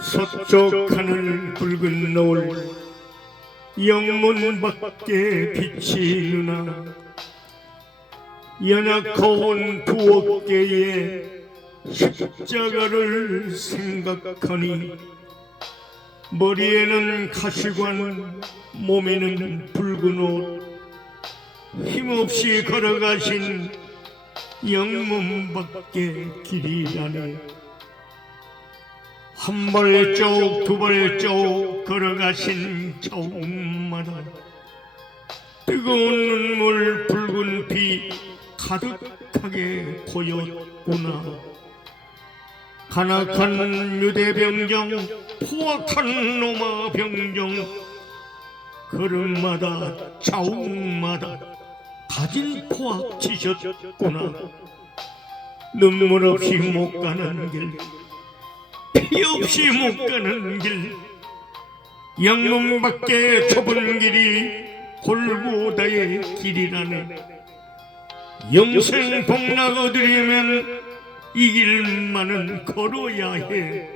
서쪽하는 붉은 노을 영문 밖에 빛이 누나 연약한 두 어깨에 십자가를 생각하니 머리에는 가시관 몸에는 붉은 옷 힘없이 걸어가신 영문 밖에 길이라네. 한 발쪽 두 발쪽 걸어가신 자욱마다 뜨거운 눈물 붉은 피 가득하게 고였구나. 간악한 유대병정 포악한 로마 병정 걸음마다 자욱마다 가진 포악 치셨구나. 눈물 없이 못 가는 길 피 없이 못 가는 길 영문 밖에 좁은 길이 골고다의 길이라네. 영생 복락 얻으려면 이 길만은 걸어야 해.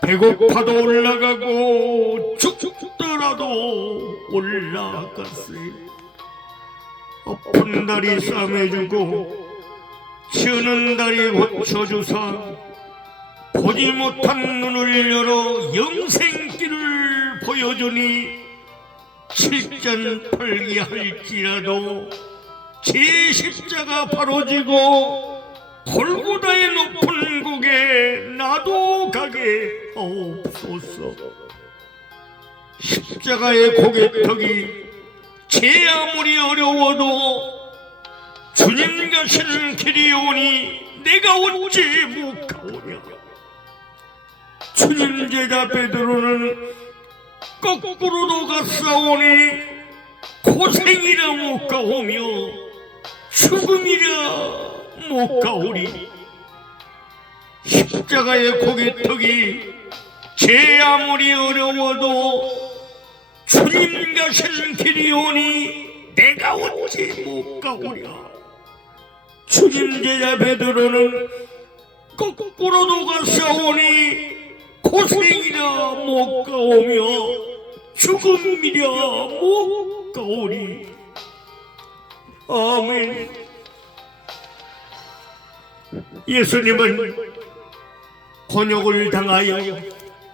배고파도 올라가고 죽더라도 올라갔어. 아픈 다리 싸매주고 시원한 다리 고쳐주사 보지 못한 눈을 열어 영생길을 보여주니 칠전팔기할지라도 제 십자가 바로 지고 골고다의 높은 곡에 나도 가게 하옵소서. 십자가의 고개턱이 제 아무리 어려워도 주님 가시는 길이 오니 내가 어찌 못 가오냐. 주님 제자 베드로는 거꾸로도 갔사오니 고생이라 못 가오며 죽음이라 못 가오리. 십자가의 고개턱이 제 아무리 어려워도 주님 가시는 길이 오니 내가 어찌 못 가오랴. 주님 제자 베드로는 거꾸로도 갔사오니 고생이라 못 가오며 죽음이라 못 가오리. 아멘. 예수님은 곤욕을 당하여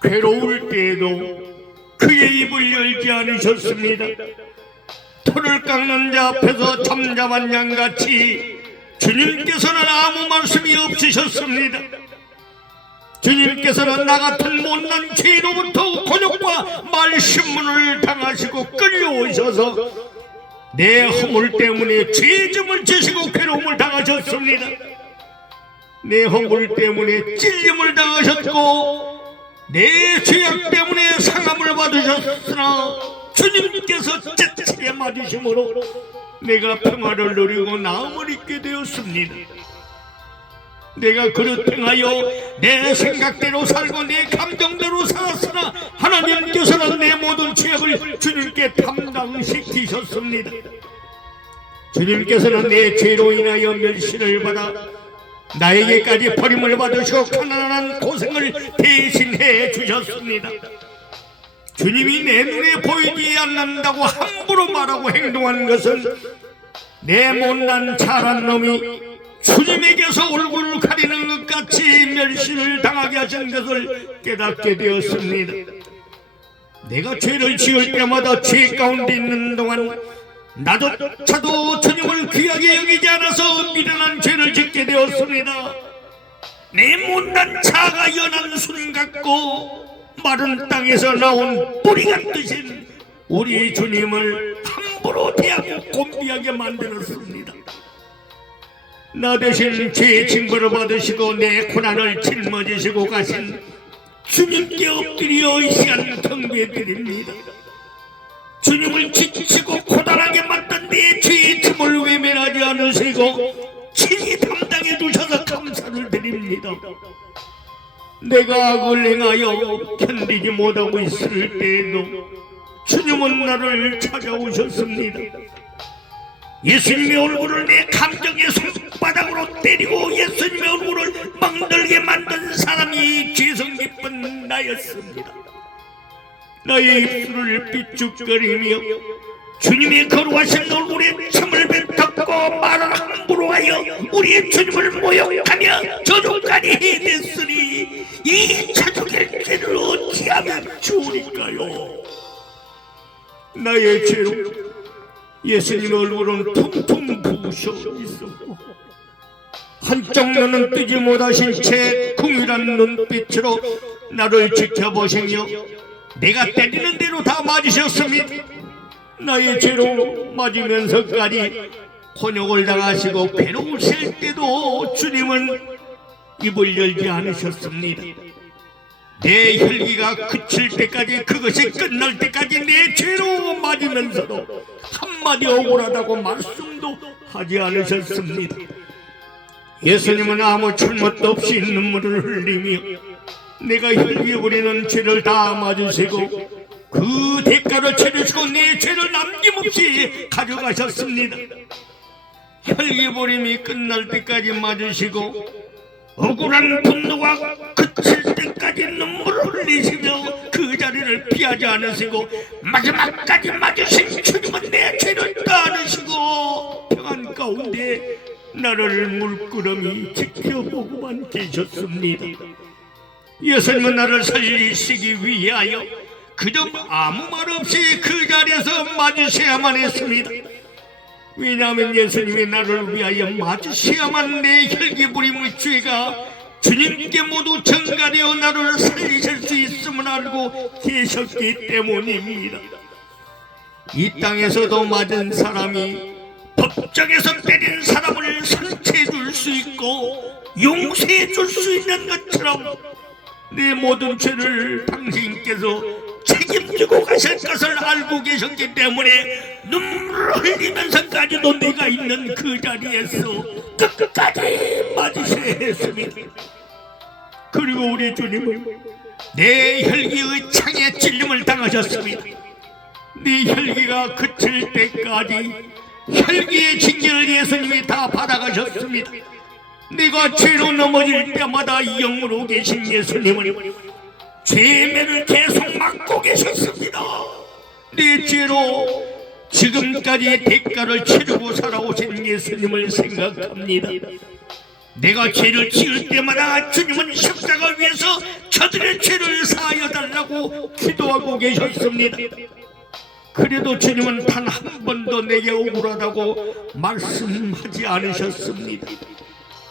괴로울 때에도 그의 입을 열지 않으셨습니다. 털을 깎는 자 앞에서 잠잠한 양같이 주님께서는 아무 말씀이 없으셨습니다. 주님께서는 나 같은 못난 죄로부터 곤욕과 말신문을 당하시고 끌려오셔서 내 허물 때문에 죄짐을 지시고 괴로움을 당하셨습니다. 내 허물 때문에 찔림을 당하셨고 내 죄악 때문에 상함을 받으셨으나 주님께서 째치게 맞으심으로 내가 평화를 누리고 나음을 잊게 되었습니다. 내가 그릇 행하여 내 생각대로 살고 내 감정대로 살았으나 하나님께서는 내 모든 죄악을 주님께 담당시키셨습니다. 주님께서는 내 죄로 인하여 멸시를 받아 나에게까지 버림을 받으시고 가난한 고생을 대신해 주셨습니다. 주님이 내 눈에 보이지 않는다고 함부로 말하고 행동한 것은 내 못난 잘한 놈이 주님에게서 얼굴을 가리는 것 같이 멸시를 당하게 하신 것을 깨닫게 되었습니다. 내가 죄를 지을 때마다 죄 가운데 있는 동안 나조차도 주님을 귀하게 여기지 않아서 미련한 죄를 짓게 되었습니다. 내 못난 자가 연한 순 같고 마른 땅에서 나온 뿌리 같으신 우리 주님을 함부로 대하고 곤비하게 만들었습니다. 나 대신 죄의 징벌을 받으시고 내 고난을 짊어지시고 가신 주님께 엎드려 이 시간 경배드립니다. 주님을 지치고 고단하게 만든 내 죄의 짐을 외면하지 않으시고 친히 담당해 주셔서 감사를 드립니다. 내가 악을 행하여 견디지 못하고 있을 때에도 주님은 나를 찾아오셨습니다. 예수님의 얼굴을 내 감정의 손바닥으로 때리고 예수님의 얼굴을 멍들게 만든 사람이 죄성 깊은 나였습니다. 나의 입술을 삐죽거리며 주님이 거룩하신 얼굴에 침을 뱉었고 말을 함부로 하여 우리의 주님을 모욕하며 저주까지 해댔으니 이 자족의 죄를 어찌하면 좋으니까요. 나의 죄로 예수님 얼굴은 퉁퉁 부으셔 있었고 한쪽 눈은 뜨지 못하신 채 궁일한 눈빛으로 나를 지켜보시며 내가 때리는 대로 다 맞으셨습니다. 나의 죄로 맞으면서까지 곤욕을 당하시고 괴로우실 때도 주님은 입을 열지 않으셨습니다. 내 혈기가 그칠 때까지, 그것이 끝날 때까지 내 죄로 맞으면서도 한마디 억울하다고 말씀도 하지 않으셨습니다. 예수님은 아무 잘못도 없이 눈물을 흘리며 내가 혈기 부리는 죄를 다 맞으시고 그 대가를 치르시고 내 죄를 남김없이 가져가셨습니다. 혈기 부림이 끝날 때까지 맞으시고 억울한 분노가 그칠 때까지 눈물을 흘리시며 그 자리를 피하지 않으시고 마지막까지 맞으신 주님은 내 죄를 따르시고 평안 가운데 나를 물끄러미 지켜보고만 계셨습니다. 예수님은 나를 살리시기 위하여 그저 아무 말 없이 그 자리에서 맞으셔야만 했습니다. 왜냐하면 예수님이 나를 위하여 맞으셔야만 내 혈기 부림의 죄가 주님께 모두 전가되어 나를 살리실 수 있음을 알고 계셨기 때문입니다. 이 땅에서도 맞은 사람이 법정에서 때린 사람을 선체해 줄 수 있고 용서해 줄 수 있는 것처럼 내 모든 죄를 당신께서 책임지고 가실 것을 알고 계셨기 때문에 눈물을 흘리면서까지도 내가 있는 그 자리에서 끝까지 맞으셔야 했습니다. 그리고 우리 주님은 내 혈기의 창에 찔림을 당하셨습니다. 네 혈기가 그칠 때까지 혈기의 징계를 예수님이 다 받아가셨습니다. 네가 죄로 넘어질 때마다 영으로 계신 예수님은 죄매를 계속 맡고 계셨습니다. 네 죄로 지금까지 대가를 치르고 살아오신 예수님을 생각합니다. 내가 죄를 지을 때마다 주님은 십자가 위에서 저들의 죄를 사하여 달라고 기도하고 계셨습니다. 그래도 주님은 단 한 번도 내게 억울하다고 말씀하지 않으셨습니다.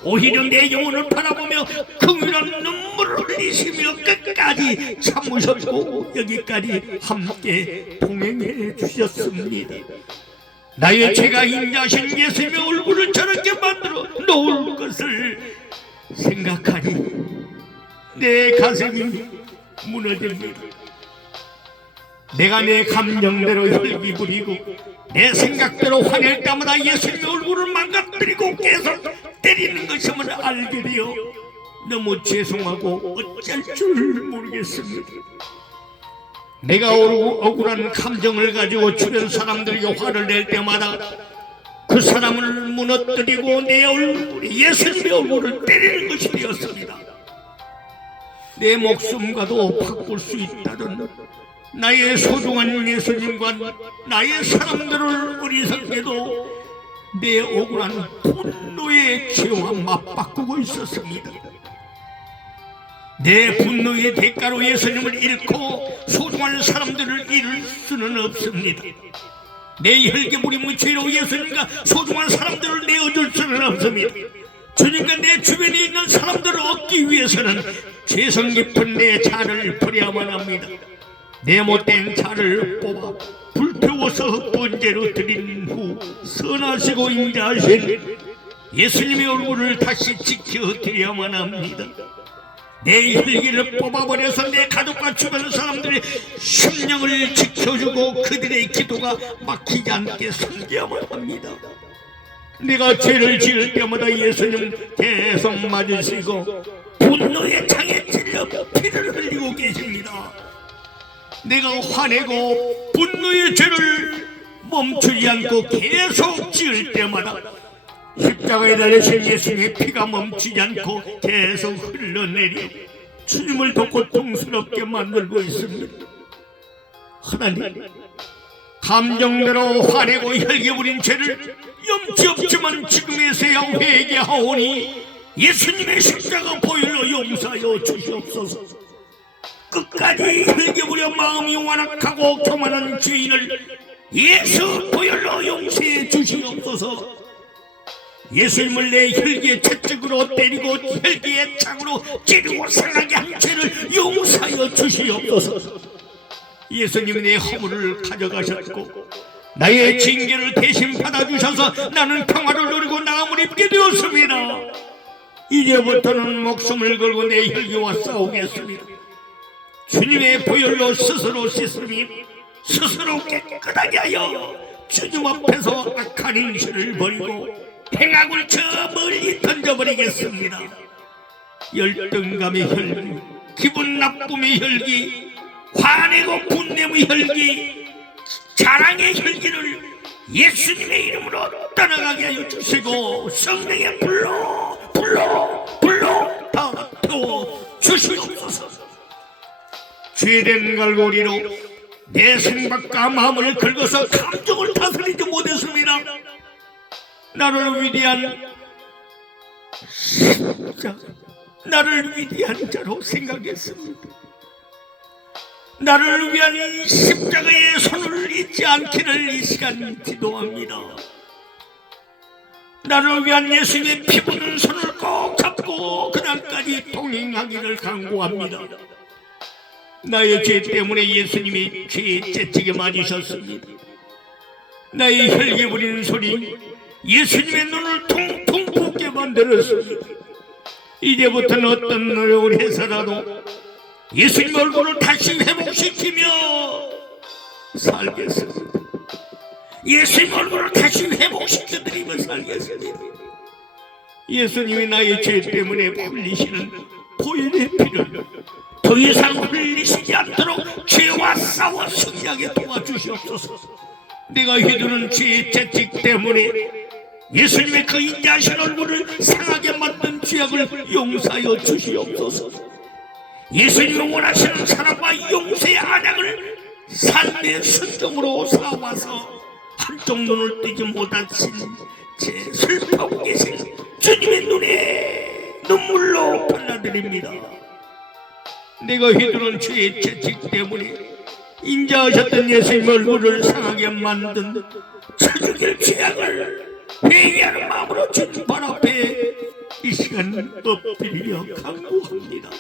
오히려 내 영혼을 바라보며 긍휼한 눈물을 흘리시며 끝까지 참으셨고 여기까지 함께 동행해 주셨습니다. 나의 죄가 인자하신 예수님의 얼굴을 저렇게 만들어 놓을 것을 생각하니 내 가슴이 무너집니다. 내가 내 감정대로 혈기 부리고 내 생각대로 화낼 때마다 예수님의 얼굴을 망가뜨리고 계속 때리는 것임을 알게 되어 너무 죄송하고 어쩔 줄 모르겠습니다. 내가 억울한 감정을 가지고 주변 사람들에게 화를 낼 때마다 그 사람을 무너뜨리고 내 얼굴, 예수님의 얼굴을 때리는 것이 되었습니다. 내 목숨과도 바꿀 수 있다던 나의 소중한 예수님과 나의 사람들을 어리석게도 내 억울한 분노의 죄와 맞바꾸고 있었습니다. 내 분노의 대가로 예수님을 잃고 소중한 사람들을 잃을 수는 없습니다. 내 혈기 부림의 죄로 예수님과 소중한 사람들을 내어줄 수는 없습니다. 주님과 내 주변에 있는 사람들을 얻기 위해서는 죄성 깊은 내 자를 버려야만 합니다. 내 못된 자를 뽑아 불태워서 번제로 드린 후 선하시고 인자하신 예수님의 얼굴을 다시 지켜드려야만 합니다. 내 혈기를 뽑아버려서 내 가족과 주변 사람들의 심령을 지켜주고 그들의 기도가 막히지 않게 섬겨야만 합니다. 내가 죄를 지을 때마다 예수님 계속 맞으시고 분노의 창에 찔려 피를 흘리고 계십니다. 내가 화내고 분노의 죄를 멈추지 않고 계속 지을 때마다 십자가에 달리신 예수님의 피가 멈추지 않고 계속 흘러내려 주님을 더 고통스럽게 만들고 있습니다. 하나님, 감정대로 화내고 혈기 부린 죄를 염치 없지만 지금에서야 회개하오니 예수님의 십자가 보혈로 용서하여 주시옵소서. 끝까지 혈기 부려 마음이 완악하고 교만한 죄인을 예수 보혈로 용서해 주시옵소서. 예수님을 내 혈기의 채찍으로 때리고 혈기의 창으로 찌르고 상하게 한 죄를 용서하여 주시옵소서. 예수님이 내 허물을 가져가셨고 나의 징계를 대신 받아주셔서 나는 평화를 누리고 나음을 입게 되었습니다. 이제부터는 목숨을 걸고 내 혈기와 싸우겠습니다. 주님의 보혈로 스스로 씻으니 스스로 깨끗하게 하여 주님 앞에서 악한 행실을 버리고 행악을 저 멀리 던져버리겠습니다. 열등감의 혈기, 기분 나쁨의 혈기, 화내고 분냄의 혈기, 자랑의 혈기를 예수님의 이름으로 떠나가게 하여 주시고 성령의 불로 다 태워 주시옵소서. 죄된 갈고리로 내 생각과 마음을 긁어서 감정을 다스리지 못했습니다. 나를 위대한 나를 위대한 자로 생각했습니다. 나를 위한 십자가의 손을 잊지 않기를 이 시간 기도합니다. 나를 위한 예수님의 피 묻은 손을 꼭 잡고 그날까지 동행하기를 간구합니다. 나의 죄 때문에 예수님이 죄의 채찍에 맞으셨습니다. 나의 혈기 부리는 소리 예수님의 눈을 퉁퉁 붓게 만들었습니다. 이제부터는 어떤 노력을 해서라도 예수님 얼굴을 다시 회복시키며 살겠습니다. 예수님 얼굴을 다시 회복시켜드리며 살겠습니다. 예수님이 나의 죄 때문에 흘리시는 보혈의 피를 더 이상 흘리시지 않도록 죄와 싸워 승리하게 도와주시옵소서. 내가 휘두른 죄의 채찍 때문에 예수님의 그 인자하신 얼굴을 상하게 만든 죄악을 용서하여 주시옵소서. 예수님이 원하시는 사랑과 용서의 안약을 삶의 순종으로 사와서 한쪽 눈을 뜨지 못하신 제 슬퍼하고 계신 주님의 눈에 눈물로 발라드립니다. 내가 휘두른 죄의 채찍 때문에 인자하셨던 예수님 얼굴을 상하게 만든 저주길 죄악을 회개하는 마음으로 주님 발 앞에 이 시간 엎드리며 간구합니다.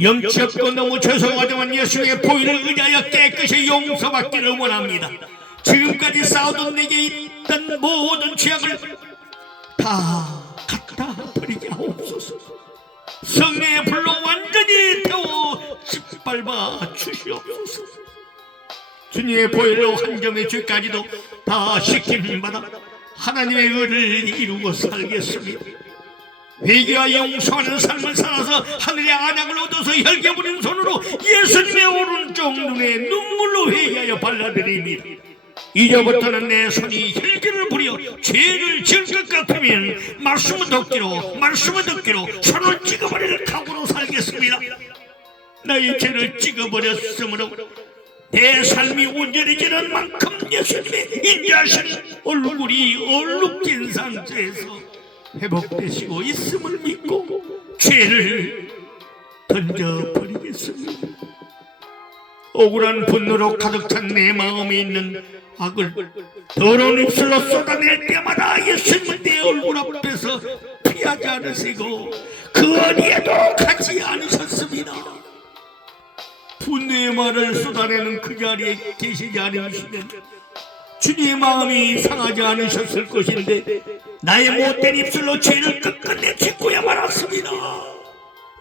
염치 없고 너무 죄송하지만 예수의 보혈을 의지하여 깨끗이 용서받기를 원합니다. 지금까지 쌓아둔 내게 있던 모든 죄악을 다 갖다 버리게 하옵소서. 성령의 불로 완전히 태워 짓밟아 주시옵소서. 주님의 보혈로 한 점의 죄까지도 다 씻김받아 하나님의 의를 이루고 살겠습니다. 회개와 용서하는 삶을 살아서 하늘의 안약을 얻어서 혈기 부린 손으로 예수님의 오른쪽 눈에 눈물로 회개하여 발라드립니다. 이제부터는 내 손이 혈기를 부려 죄를 지을 것 같으면 말씀을 듣기로 손을 찍어버릴 각오로 살겠습니다. 나의 죄를 찍어버렸으므로 내 삶이 온전해지는 만큼 예수님의 인자하신 얼굴이 얼룩진 상태에서 회복되시고 있음을 믿고 죄를 던져버리겠습니다. 억울한 분노로 가득 찬 내 마음에 있는 악을 더러운 입술로 쏟아낼 때마다 예수님은 내 얼굴 앞에서 피하지 않으시고 그 어디에도 가지 않으셨습니다. 분노의 말을 쏟아내는 그 자리에 계시지 않으시면 주님의 마음이 상하지 않으셨을 것인데 나의 못된 입술로 죄를 끝끝내 짓고야 말았습니다.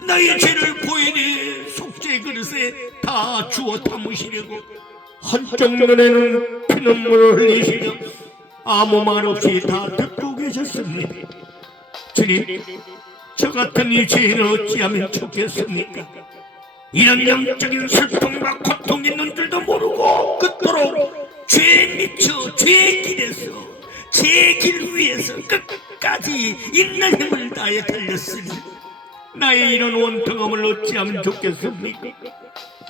나의 죄를 보혈의 속죄 그릇에 다 주워 담으시려고 한쪽 눈에는 피눈물을 흘리시며 아무 말 없이 다 듣고 계셨습니다. 주님, 저 같은 이 죄인을 어찌하면 좋겠습니까? 이런 영적인 슬픔과 고통 있는 줄도 모르고 그토록 죄에 미쳐 죄의 길에서 제 길 위에서 끝까지 있는 힘을 다해 달렸으니 나의 이런 원통함을 어찌하면 좋겠습니까?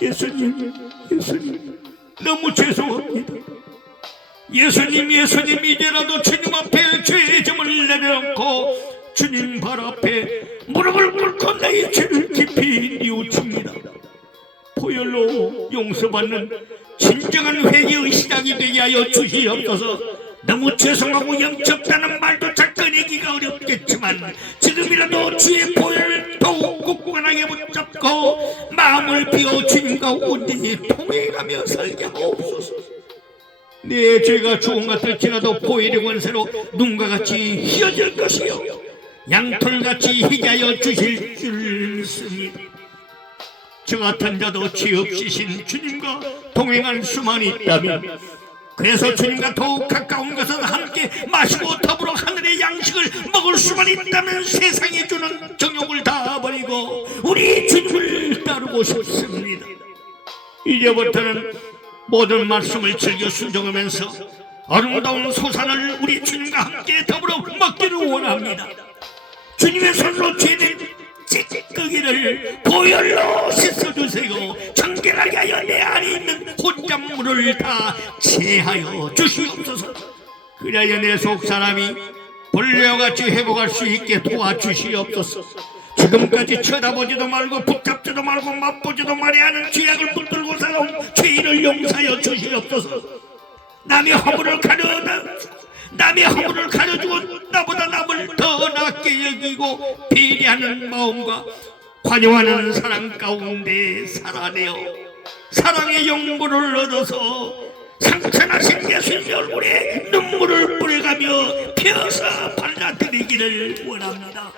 예수님, 예수님, 너무 죄송합니다. 예수님, 예수님, 이제라도 주님 앞에 죄의 점을 내려놓고 주님 발 앞에 무릎을 꿇고 나의 죄를 깊이 뉘우칩니다. 보혈로 용서받는 진정한 회개의 시작이 되게 하여 주시옵소서. 너무 죄송하고 영접다는 말도 잘 꺼내기가 어렵겠지만 지금이라도 주의 보혈을 더욱 굳건하게 붙잡고 마음을 비워 주님과 온전히 통행하며 살게 하옵소서. 내 죄가 주홍 같을지라도 보혈의 권세로 눈과 같이 희어질 것이요 양털같이 희게 하여 주실 줄 믿습니다. 저 같은 자도 죄 없으신 주님과 동행할 수만 있다면, 그래서 주님과 더욱 가까운 것은 함께 마시고 더불어 하늘의 양식을 먹을 수만 있다면 세상이 주는 정욕을 다 버리고 우리 주님을 따르고 싶습니다. 이제부터는 모든 말씀을 즐겨 순종하면서 아름다운 소산을 우리 주님과 함께 더불어 먹기를 원합니다. 주님의 손으로 죄는 찌꺼기를 보혈로 씻어주세요. 청결하게 하여 내 안에 있는 혼잣물을 다 제하여 주시옵소서. 그래야 내 속사람이 본래와 같이 회복할 수 있게 도와주시옵소서. 지금까지 쳐다보지도 말고 붙잡지도 말고 맛보지도 말아야 하는 죄악을 붙들고 살아온 죄인을 용서하여 주시옵소서. 남의 허물을 가려주고 나보다 남을 더 낫게 여기고 배려하는 마음과 관용하는 사랑 가운데 살아내어 사랑의 영물을 얻어서 상처나신 예수님 얼굴에 눈물을 뿌려가며 펴서 발라드리기를 원합니다.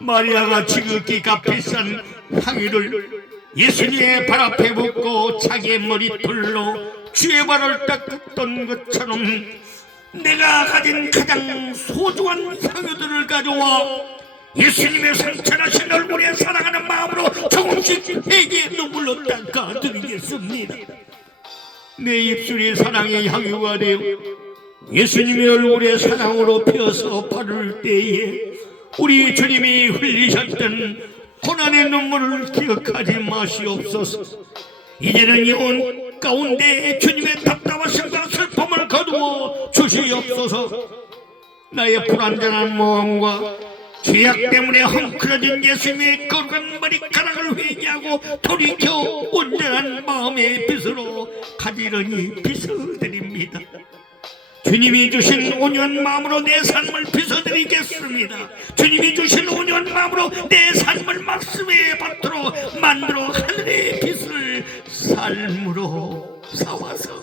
마리아가 지극히 값비싼 향유를 예수님의 발 앞에 붓고 자기의 머리털로 주의 발을 닦았던 것처럼 내가 가진 가장 소중한 향유들을 가져와 예수님의 상처나신 얼굴에 사랑하는 마음으로 조금씩 회개의 눈물로 닦아드리겠습니다. 내 입술이 사랑의 향유가 되어 예수님의 얼굴에 사랑으로 펴서 바를 때에 우리 주님이 흘리셨던 고난의 눈물을 기억하지 마시옵소서. 이제는 영혼 가운데 주님의 답답하심과 슬픔을 거두어 주시옵소서. 나의 불완전한 마음과 죄악 때문에 헝클어진 예수님의 거룩한 머리카락을 회개하고 돌이켜 온전한 마음의 빚으로 가지런히 빚어드립니다. 주님이 주신 온유한 마음으로 내 삶을 빚어드리겠습니다. 주님이 주신 온유한 마음으로 내 삶을 말씀의 밭으로 만들어 하늘의 빛을 삶으로 사와서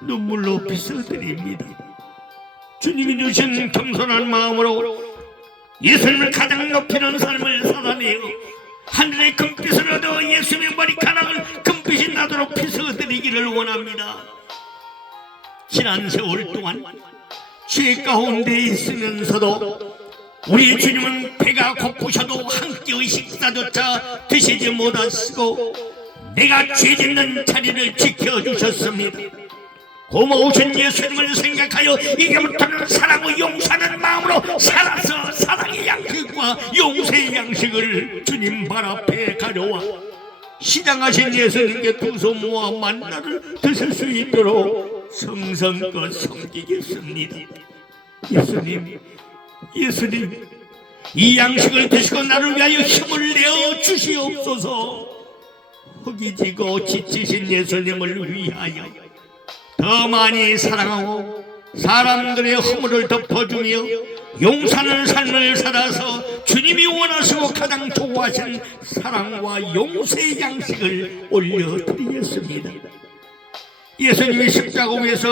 눈물로 빚어드립니다. 주님이 주신 겸손한 마음으로 예수님을 가장 높이는 삶을 살아내어 하늘의 금빛을 얻어 예수님의 머리카락을 금빛이 나도록 빚어드리기를 원합니다. 지난 세월 동안 죄 가운데 있으면서도 우리 주님은 배가 고프셔도 한 끼의 식사조차 드시지 못하시고 내가 죄 짓는 자리를 지켜주셨습니다. 고마우신 예수님을 생각하여 이제부터는 사랑을 용서하는 마음으로 살아서 사랑의 양식과 용서의 양식을 주님 발 앞에 가져와 시장하신 예수님께 두 손 모아 만나를 드실 수 있도록 성성껏 섬기겠습니다. 예수님, 예수님, 이 양식을 드시고 나를 위하여 힘을 내어 주시옵소서. 허기지고 지치신 예수님을 위하여 더 많이 사랑하고 사람들의 허물을 덮어주며 용서하는 삶을 살아서 주님이 원하시고 가장 좋아하신 사랑과 용서의 양식을 올려드리겠습니다. 예수님이 십자가 위에서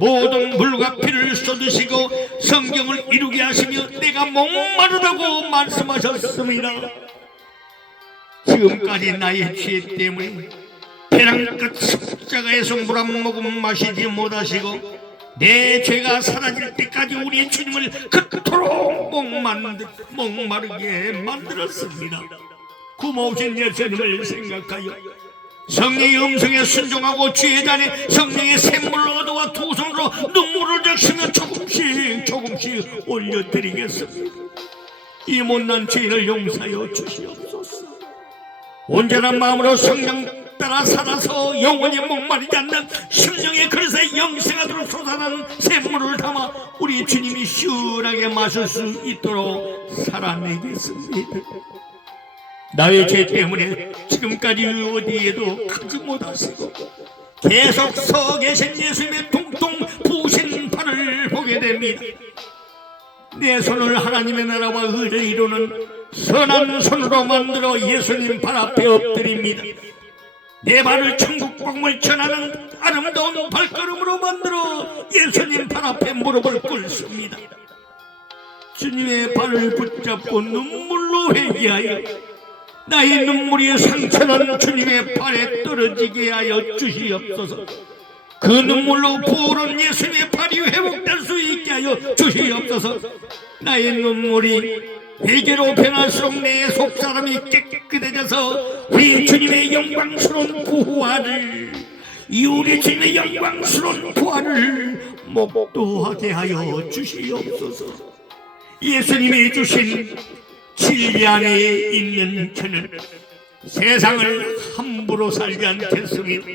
모든 물과 피를 쏟으시고 성경을 이루게 하시며 내가 목마르다고 말씀하셨습니다. 지금까지 나의 죄 때문에 배랑 끝 십자가에서 물 한 모금 마시지 못하시고 내 죄가 사라질 때까지 우리 주님을 그토록 목마르게 만들었습니다. 고마우신 예수님을 생각하여 성령의 음성에 순종하고 주의 잔에 성령의 샘물을 얻어와 두 손으로 눈물을 적시며 조금씩 올려드리겠습니다. 이 못난 죄를 용서하여 주시옵소서. 온전한 마음으로 성령 따라 살아서 영원히 목마르지 않는 심령의 그릇에 영생하도록 솟아나는 샘물을 담아 우리 주님이 시원하게 마실 수 있도록 살아내겠습니다. 나의 죄 때문에 지금까지 어디에도 가지 못하시고 계속 서 계신 예수님의 통통 부으신 팔을 보게 됩니다. 내 손을 하나님의 나라와 의를 이루는 선한 손으로 만들어 예수님 발 앞에 엎드립니다. 내 발을 천국 복음을 전하는 아름다운 발걸음으로 만들어 예수님 발 앞에 무릎을 꿇습니다. 주님의 발을 붙잡고 눈물로 회개하여 나의 눈물이 상처난 주님의 발에 떨어지게 하여 주시옵소서. 그 눈물로 부어오른 예수님의 발이 회복될 수 있게 하여 주시옵소서. 나의 눈물이 회개로 변할수록 내 속사람이 깨끗해져서 우리 주님의 영광스러운 부활을 우리 주님의 영광스러운 부활을 목도하게 하여 주시옵소서. 예수님이 주신 진리 안에 있는 저는 세상을 함부로 살지 않겠습니다.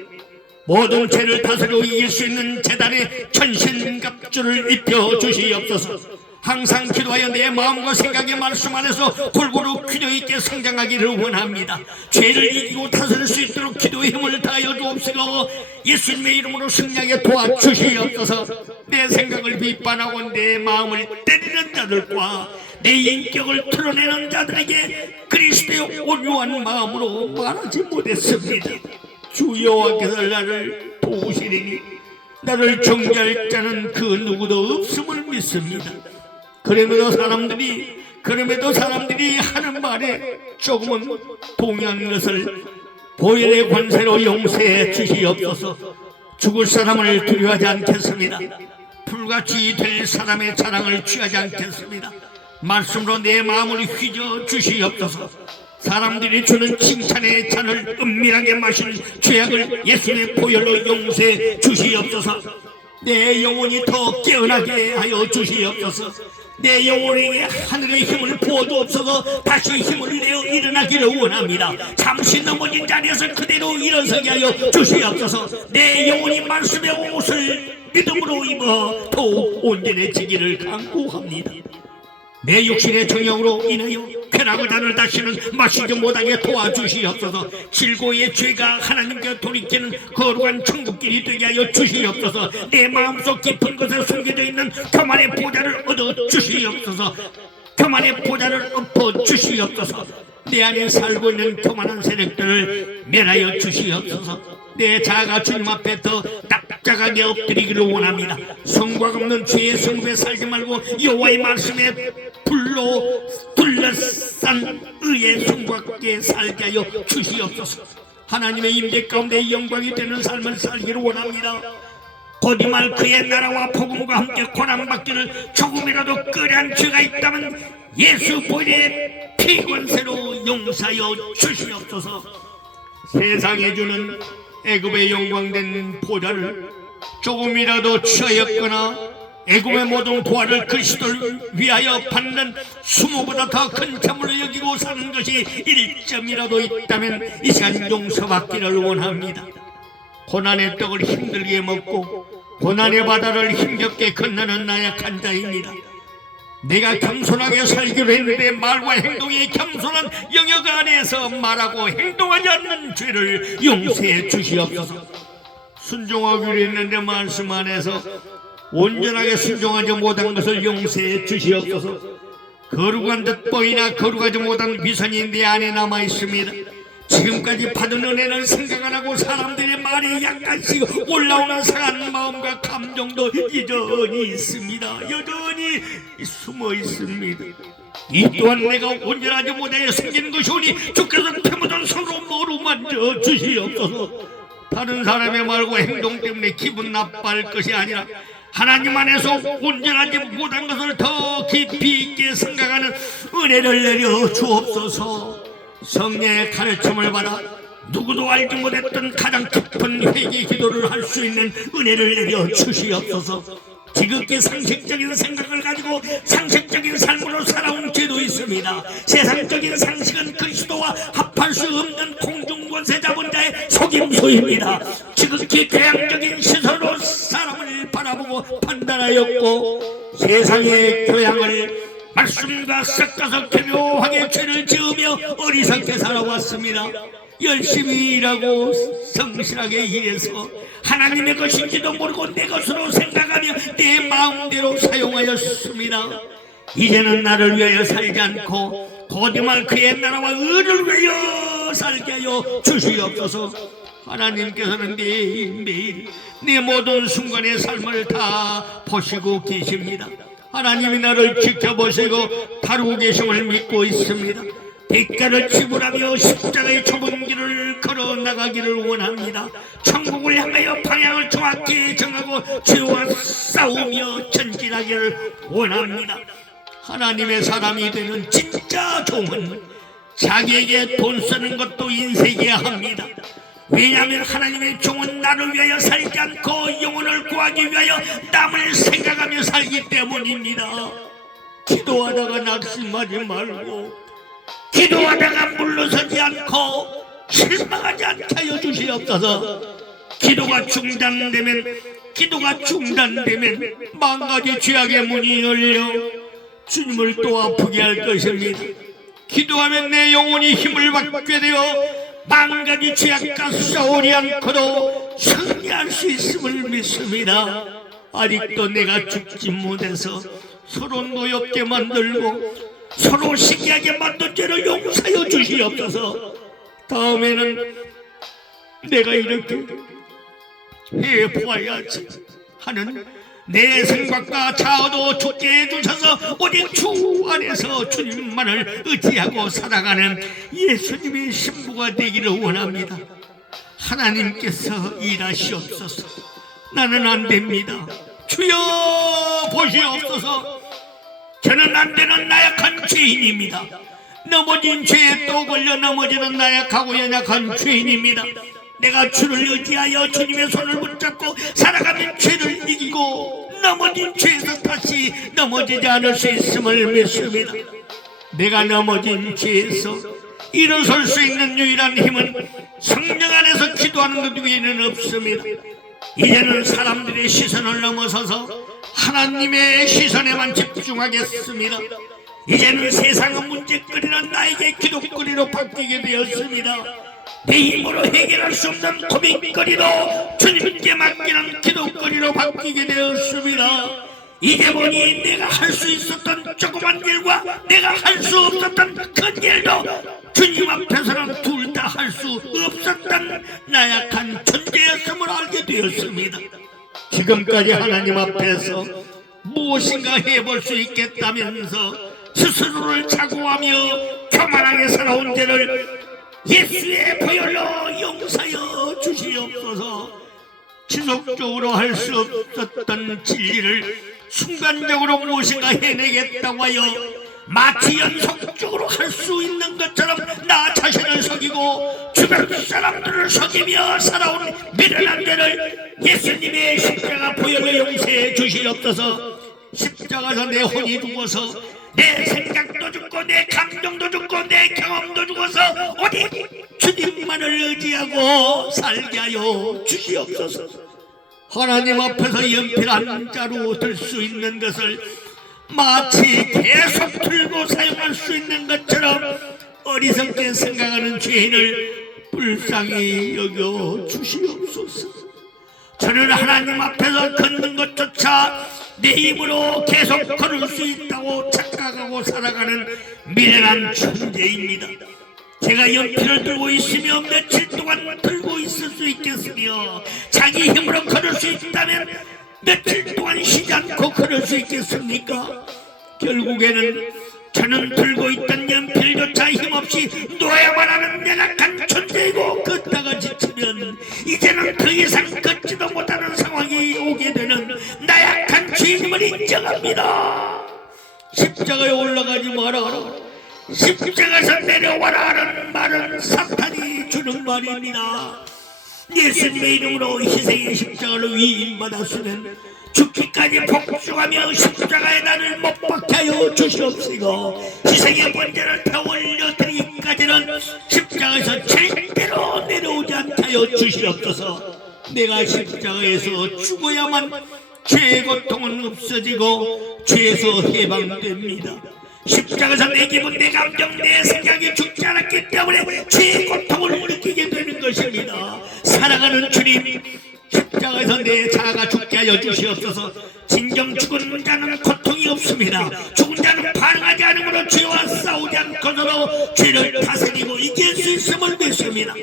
모든 죄를 다스려 이길 수 있는 제단의 전신갑주를 입혀 주시옵소서. 항상 기도하여 내 마음과 생각의 말씀 안에서 골고루 균형 있게 성장하기를 원합니다. 죄를 이기고 다스릴 수 있도록 기도의 힘을 다하여 주옵시고 예수님의 이름으로 승리하게 도와주시옵소서. 내 생각을 비판하고 내 마음을 때리는 자들과 내 인격을 드러내는 자들에게 그리스도의 온유한 마음으로 말하지 못했습니다. 주 여호와께서 나를 도우시리니 나를 정죄할 자는 그 누구도 없음을 믿습니다. 그럼에도 사람들이 하는 말에 조금은 동의한 것을 보혈의 권세로 용서해 주시옵소서. 죽을 사람을 두려워하지 않겠습니다. 불같이 될 사람의 자랑을 취하지 않겠습니다. 말씀으로 내 마음을 휘저 주시옵소서. 사람들이 주는 칭찬의 잔을 은밀하게 마신 죄악을 예수님의 보혈로 용서해 주시옵소서. 내 영혼이 더 깨어나게 하여 주시옵소서. 내 영혼에 하늘의 힘을 부어주옵소서. 다시 힘을 내어 일어나기를 원합니다. 잠시 넘어진 자리에서 그대로 일어서게 하여 주시옵소서. 내 영혼이 말씀의 옷을 믿음으로 입어 더욱 온전해지기를 간구합니다. 내 육신의 정욕으로 인하여 쾌락을 단을 다시는 마시지 못하게 도와주시옵소서. 질고의 죄가 하나님께 돌이키는 거룩한 천국길이 되게 하여 주시옵소서. 내 마음속 깊은 곳에 숨겨져 있는 교만의 보좌를 얻어 주시옵소서. 교만의 보좌를 엎어 주시옵소서. 내 안에 살고 있는 교만한 세력들을 멸하여 주시옵소서. 내 자아가 주님 앞에 더 납작하게 엎드리기를 원합니다. 성곽 없는 죄의 성읍에 살지 말고 여호와의 말씀에 불로 둘러싼 의의 성곽에 살게 하여 주시옵소서. 하나님의 임재 가운데 영광이 되는 삶을 살기를 원합니다. 곧이말 그의 나라와 복음과 함께 고난받기를 조금이라도 끄려한 죄가 있다면 예수 보혈의 피권세로 용서하여 주시옵소서. 세상에 주는 애굽의 영광된 보좌를 조금이라도 취하였거나 애굽의 모든 도화를 그리스도를 위하여 받는 수모보다 더 큰 재물을 여기고 사는 것이 1점이라도 있다면 이 시간 용서받기를 원합니다. 고난의 떡을 힘들게 먹고 고난의 바다를 힘겹게 건너는 나약한 자입니다. 내가 겸손하게 살기로 했는데 말과 행동이 겸손한 영역 안에서 말하고 행동하지 않는 죄를 용서해 주시옵소서. 순종하기로 했는데 말씀 안에서 온전하게 순종하지 못한 것을 용서해 주시옵소서. 거룩한 듯 보이나 거룩하지 못한 위선이 내 안에 남아 있습니다. 지금까지 받은 은혜를 생각 안 하고 사람들의 말에 약간씩 올라오는 상한 마음과 감정도 여전히 있습니다. 여전히 숨어 있습니다. 이 또한 내가 온전하지 못하여 생긴 것이오니 주께서 피묻은 손으로 머루만져 주시옵소서. 다른 사람의 말과 행동 때문에 기분 나빠할 것이 아니라 하나님 안에서 온전하지 못한 것을 더 깊이 있게 생각하는 은혜를 내려 주옵소서. 성령의 가르침을 받아 누구도 알지 못했던 가장 깊은 회개 기도를 할 수 있는 은혜를 내려 주시옵소서. 지극히 상식적인 생각을 가지고 상식적인 삶으로 살아온 죄도 있습니다. 세상적인 상식은 그리스도와 합할 수 없는 공중권세 잡은 자의 속임수입니다. 지극히 교양적인 시선으로 사람을 바라보고 판단하였고 세상의 교양을 말씀과 섞어서 교묘하게 죄를 지으며 어리석게 살아왔습니다. 열심히 일하고 성실하게 일해서 하나님의 것인지도 모르고 내 것으로 생각하며 내 마음대로 사용하였습니다. 이제는 나를 위하여 살지 않고 거듭말 그의 나라와 의를 위하여 살게 하여 주시옵소서. 하나님께서는 매일매일 내 모든 순간의 삶을 다 보시고 계십니다. 하나님이 나를 지켜보시고 다루고 계심을 믿고 있습니다. 대가를 지불하며 십자가의 좁은 길을 걸어 나가기를 원합니다. 천국을 향하여 방향을 정확히 정하고 죄와 싸우며 전진하기를 원합니다. 하나님의 사람이 되는 진짜 종은 자기에게 돈 쓰는 것도 인색해야 합니다. 왜냐하면 하나님의 종은 나를 위하여 살지 않고 영혼을 구하기 위하여 남을 생각하며 살기 때문입니다. 기도하다가 낙심하지 말고 기도하다가 물러서지 않고 실망하지 않게 하여 주시옵소서. 기도가 중단되면 만가지 죄악의 문이 열려 주님을 또 아프게 할 것입니다. 기도하면 내 영혼이 힘을 받게 되어 만가지 죄악과 싸우지 않고도 승리할 수 있음을 믿습니다. 아직도 내가 죽지 못해서 서로 노엽게 만들고 서로 시기하게 만든 죄를 용서하여 주시옵소서. 다음에는 내가 이렇게 해보아야지 하는 내 생각과 자아도 죽게 해주셔서 오직 주 안에서 주님만을 의지하고 살아가는 예수님의 신부가 되기를 원합니다. 하나님께서 일하시옵소서. 나는 안 됩니다. 주여 보시옵소서. 저는 안 되는 나약한 죄인입니다. 넘어진 죄에 또 걸려 넘어지는 나약하고 연약한 죄인입니다. 내가 주를 의지하여 주님의 손을 붙잡고 살아가면 죄를 이기고 넘어진 죄에서 다시 넘어지지 않을 수 있음을 믿습니다. 내가 넘어진 죄에서 일어설 수 있는 유일한 힘은 성령 안에서 기도하는 것 외에는 없습니다. 이제는 사람들의 시선을 넘어서서 하나님의 시선에만 집중하겠습니다. 이제는 세상의 문제거리는 나에게 기도거리로 바뀌게 되었습니다. 내 힘으로 해결할 수 없는 고민거리도 주님께 맡기는 기도거리로 바뀌게 되었습니다. 이제 보니 내가 할 수 있었던 조그만 일과 내가 할 수 없었던 큰 일도 주님 앞에서는 둘 다 할 수 없었던 나약한 존재였음을 알게 되었습니다. 지금까지 하나님 앞에서 무엇인가 해볼 수 있겠다면서 스스로를 자고하며 교만하게 살아온 죄를 예수의 보혈로 용서하여 주시옵소서. 지속적으로 할 수 없었던 진리를 순간적으로 무엇인가 해내겠다고 하여 마치 연속적으로 할 수 있는 것처럼 나 자신을 속이고 주변 사람들을 속이며 살아온 미련한 죄를 예수님의 십자가 보혈로 용서해 주시옵소서. 십자가에서 내 혼이 죽어서 내 생각도 죽고 내 감정도 죽고 내 경험도 죽어서 오직 주님만을 의지하고 살게 하여 주시옵소서. 하나님 앞에서 연필 한 자루 들 수 있는 것을 마치 계속 들고 사용할 수 있는 것처럼 어리석게 생각하는 죄인을 불쌍히 여겨 주시옵소서. 저는 하나님 앞에서 걷는 것조차 내 힘으로 계속 걸을 수 있다고 착각하고 살아가는 미련한 존재입니다. 제가 연필을 들고 있으며 며칠 동안 들고 있을 수 있겠으며 자기 힘으로 걸을 수 있다면 며칠 동안 쉬지 않고 걸을 수 있겠습니까? 결국에는 저는 들고 있던 연필조차 힘없이 놓아야만 하는 연약한 존재이고 걷다가 지치면 이제는 더 이상 걷지도 못하는 상황이 오게 되는 나약한 주인임을 인정합니다. 십자가에 올라가지 마라, 십자가에서 내려와라 하는 말은 사탄이 주는 말입니다. 예수님의 이름으로 희생의 십자가를 위임받았으면 죽기까지 복종하며 십자가에 나를 못 박게 하여 주시옵시고 희생의 번제를 더 올려드리기까지는 십자가에서 절대로 내려오지 않게 하여 주시옵소서. 내가 십자가에서 죽어야만 죄의 고통은 없어지고 죄에서 해방됩니다. 십자가에서 내 기분, 내 감정, 내 생각이 죽지 않았기 때문에 죄의 고통을 느끼게 되는 것입니다. 사랑하는 주님, 십자가에서 내 자아가 죽게 하여 주시옵소서. 진정 죽은 자는 고통이 없습니다. 죽은 자는 반응하지 않으므로 죄와 싸우지 않고서도 죄를 다스리고 이길 수 있음을 믿습니다.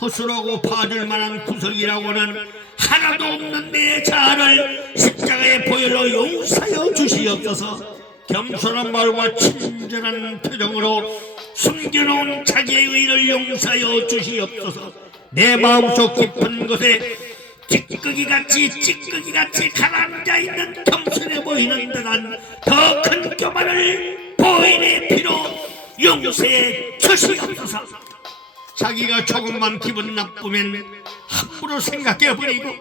허술하고 봐줄 만한 구석이라고는 하나도 없는 내 자아를 십자가의 보혈로 용서하여 주시옵소서. 겸손한 말과 친절한 표정으로 숨겨놓은 자기의 의를 용서하여 주시옵소서. 내 마음속 깊은 곳에 찌꺼기같이 가라앉아 있는 겸손해 보이는 듯한 더 큰 교만을 보혈의 피로 용서해 주시옵소서. 자기가 조금만 기분 나쁘면 함부로 생각해버리고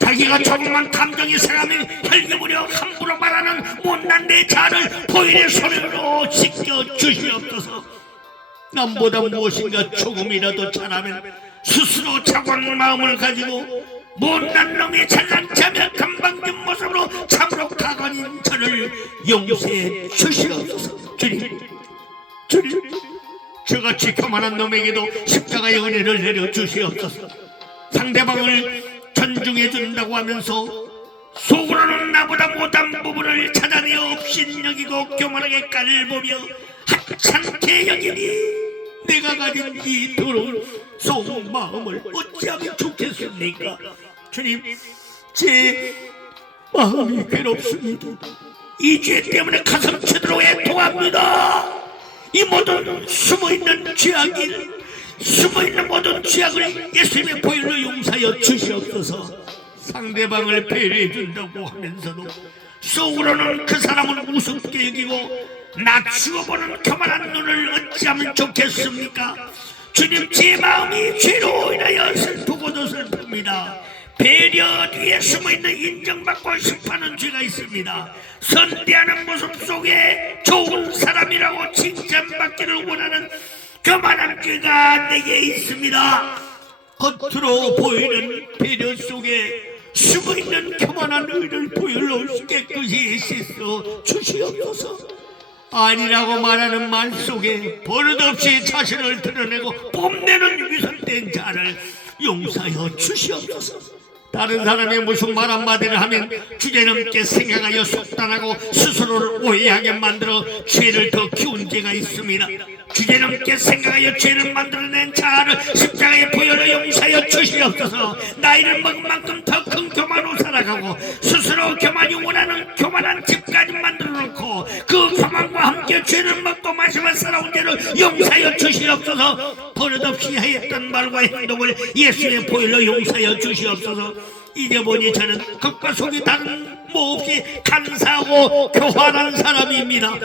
자기가 조금만 감정이 상하면 혈기부려 함부로 말하는 못난 내 자를 보혈의 손으로 씻겨 주시옵소서. 남보다 무엇인가 조금이라도 잘하면 스스로 차가운 마음을 가지고 못난 놈이 잘난체하며 건방진 모습으로 참으로 가관인 저를 용서해 주시옵소서. 주님, 저같이 교만한 놈에게도 십자가의 은혜를 내려 주시옵소서. 상대방을 존중해 준다고 하면서 속으로는 나보다 못한 부분을 찾아내어 업신여기고 교만하게 깔보며 하찮게 여기니 내가 가진 이 더러운 속마음을 어찌하면 좋겠습니까? 주님, 제 마음이 괴롭습니다. 이 죄 때문에 가슴 쳐들어 애통합니다. 이 모든 숨어있는 죄악을 숨어있는 모든 죄악을 예수님의 보혈로 용서하여 주시옵소서. 상대방을 배려해 준다고 하면서도 속으로는 그 사람을 우습게 여기고 낮추어 보는 교만한 눈을 어찌하면 좋겠습니까? 주님, 제 마음이 죄로 인하여 슬프고도 슬픕니다. 배려 뒤에 숨어있는 인정받고 싶어하는 죄가 있습니다. 선대하는 모습 속에 좋은 사람이라고 칭찬받기를 원하는 교만한 죄가 내게 있습니다. 겉으로 보이는 배려 속에 숨어있는 교만한 의를 보혈로 깨끗이 씻어 주시옵소서. 아니라고 말하는 말 속에 버릇없이 자신을 드러내고 뽐내는 위선된 자를 용서하여 주시옵소서. 다른 사람이 무슨 말 한마디를 하면 주제넘게 생각하여 속단하고 스스로를 오해하게 만들어 죄를 더 키운 죄가 있습니다. 주제넘게 생각하여 죄를 만들어낸 자를 십자가의 보혈로 용서하여 주시옵소서. 나이를 먹은 만큼 더 큰 교만으로 살아가고 스스로 교만이 원하는 교만한 집까지 만들어놓고 그 교만과 함께 죄를 먹고 마시며 살아온 죄를 용서하여 주시옵소서. 버릇없이 했던 말과 행동을 예수의 보혈로 용서하여 주시옵소서. 이제 보니 저는 겉과 속이 다른 뭐 없이 간사하고 교활한 사람입니다.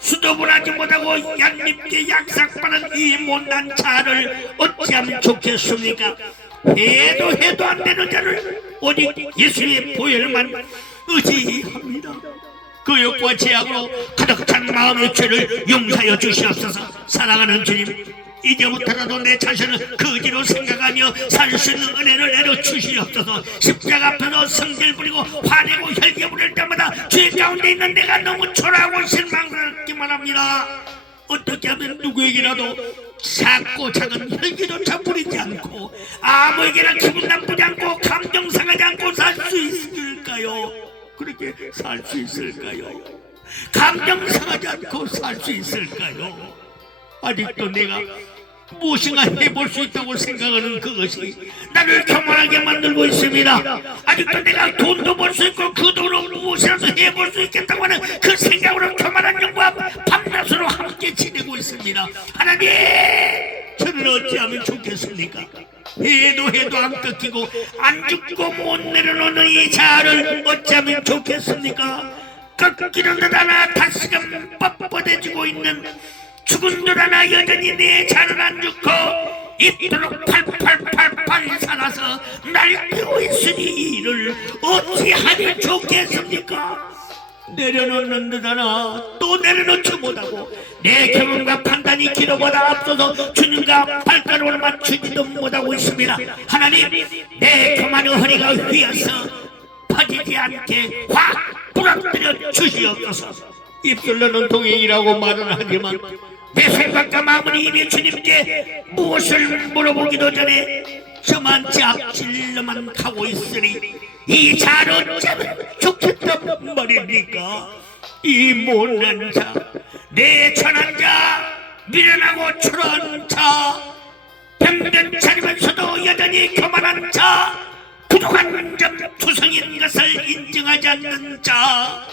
수도분하지 못하고 얄밉게 약삭하는 이 못난 자를 어찌하면 좋겠습니까? 해도 안 되는 자를 오직 예수의 보혈만 의지합니다. 그 욕과 제약으로 가득한 마음의 죄를 용서하여 주시옵소서. 사랑하는 주님, 이제부터라도 내 자신을 거지로 생각하며 살 수 있는 은혜를 내려 주시옵소서. 십자가 앞에서 성질 부리고 화내고 혈기 부릴 때마다 죄 가운데 있는 내가 너무 초라하고 실망스럽기만 합니다. 어떻게 하면 누구에게라도 작고 작은 혈기조차 부리지 않고 아무에게나 기분 나쁘지 않고 감정 상하지 않고 살 수 있을까요? 그렇게 살 수 있을까요? 감정 상하지 않고 살 수 있을까요? 아직도 내가 무엇인가 해볼 수 있다고 생각하는 그것이 나를 교만하게 만들고 있습니다. 아직도 내가 돈도 벌 수 있고 그 돈으로 무엇이라도 해볼 수 있겠다고 하는 그 생각으로 교만한 영과 밤낮으로 함께 지내고 있습니다. 하나님, 저는 어찌하면 좋겠습니까? 해도 안 꺾이고 안 죽고 못 내려놓는 이 자아를 어찌하면 좋겠습니까? 꺾이는 듯 하나 다시금 뻣뻣해지고 있는 죽은 듯 하나 여전히 내 자를 안 죽고 이토록 팔팔팔팔 살아 받아서 날뛰고 있으니 이를 어찌하면 좋겠습니까? 내려놓는 듯하나 또 내려놓지 못하고 내 경험과 판단이 기도보다 앞서서 주님과 발걸음을 맞추지도 못하고 있습니다. 하나님, 내 교만의 허리가 휘어서 퍼지지 않게 확 부러뜨려 주시옵소서. 입술로는 동행이라고 말은 하지만 내 생각과 마음은 이미 주님께 무엇을 물어보기도 전에 저만치 앞질러만 가고 있으니 이 자로 어쩌면 좋겠단 말입니까? 이 못난 자, 내 천한 자, 미련하고 초라한 자, 병든 차리면서도 여전히 교만한 자, 부족한 점 투성인 것을 인정하지 않는 자,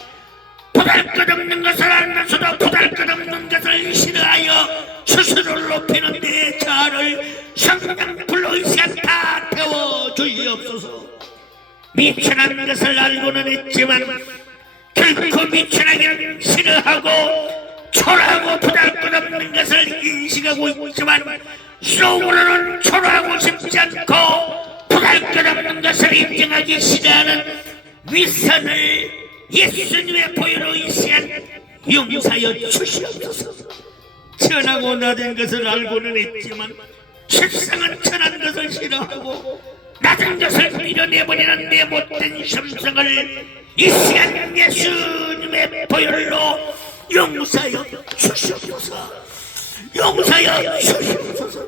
보잘것없는 것을 알면서도 보잘것없는 것을 싫어하여 스스로를 높이는 내 자를 성령 불로 이 시간 다 태워주시옵소서. 미천한 것을 알고는 있지만 결코 미천하기는 싫어하고 초라하고 보잘것없는 것을 인식하고 있지만 속으로는 초라하고 싶지 않고 보잘것없는 것을 인정하기 싫어하는 윗선을 예수님의 보혈로 이 시간 용서하여 주시옵소서. 천하고 낮은 것을 알고는 있지만 실상은 천한 것을 싫어하고 낮은 것을 밀어내버리는 내 못된 심성을 이 시간 예수님의 보혈로 용서하여 주시옵소서. 용서하여 주시옵소서.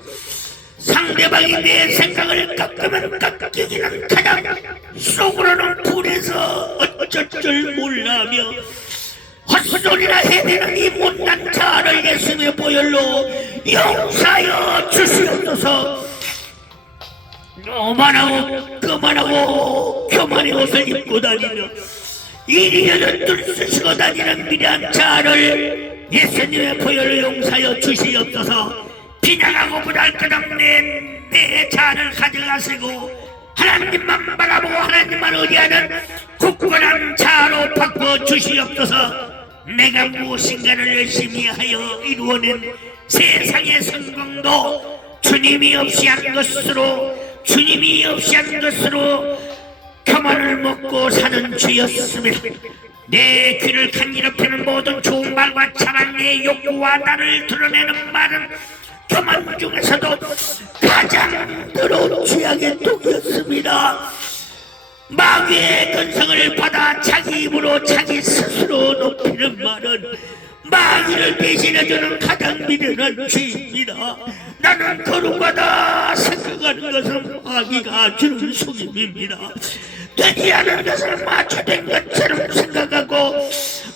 상대방이 내 생각을 깎으면 깎이기는 가장 속으로는 불에서 어쩔 줄 몰라며 헛소리나 해대는 이 못난 자를 예수님의 보혈로 용서하여 주시옵소서. 오만하고 그만하고 교만의 옷을 입고 다니며 이리저리 뚫쓰시고 다니는 미련한 자를 예수님의 보혈로 용서하여 주시옵소서. 비난하고 보잘것없는 내 자를 가져가시고 하나님만 바라보고 하나님만 의지하는 굳건한 자로 바꿔주시옵소서. 내가 무엇인가를 열심히 하여 이루어낸 세상의 성공도 주님이 없이 한 것으로 교만을 먹고 사는 죄였습니다. 내 귀를 간지럽히는 모든 좋은 말과 참한 내 욕구와 나를 드러내는 말은 교만 중에서도 가장 더러운 죄악의 독이었습니다. 마귀의 근성을 받아 자기 입으로 자기 스스로 높이는 말은 마귀를 대신해주는 가장 미련한 죄입니다. 나는 거룩하다 생각하는 것은 마귀가 주는 속임입니다. 되지 않은 것을 마초된 것처럼 생각하고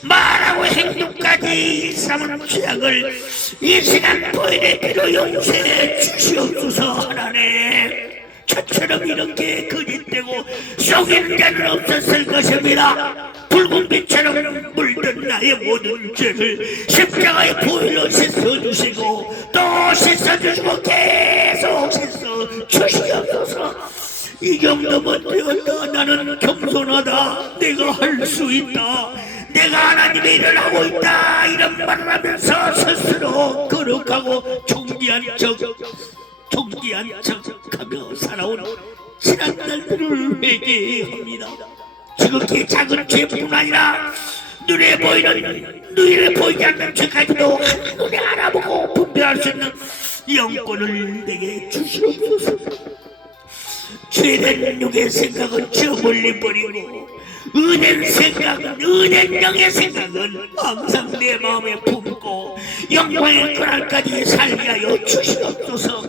말하고 행동까지 삼은 죄악을 이 시간 보혈의 피로 용서해 주시옵소서. 하나님, 저처럼 이렇게 거짓되고 속이는 자는 없었을 것입니다. 붉은 빛처럼 물든 나의 모든 죄를 십자가의 보혈로 씻어주시고 또 씻어주시고 계속 씻어주시옵소서. 이 정도면 되었다. 나는 겸손하다. 내가 할 수 있다. 내가 하나님의 일을 하고 있다. 이런 말을 하면서 스스로 거룩하고 존귀한 척하며 살아온 지난 날들을 회개합니다. 지극히 작은 죄뿐 아니라 눈에 보이지 않는 죄까지도 한눈에 알아보고 분별할 수 있는 영권을 내게 주시옵소서. 죄된 육의 생각은 저 멀리 버리고 은혜 영의 생각은 항상 내 마음에 품고 영광의 그날까지 살게 하여 주시옵소서.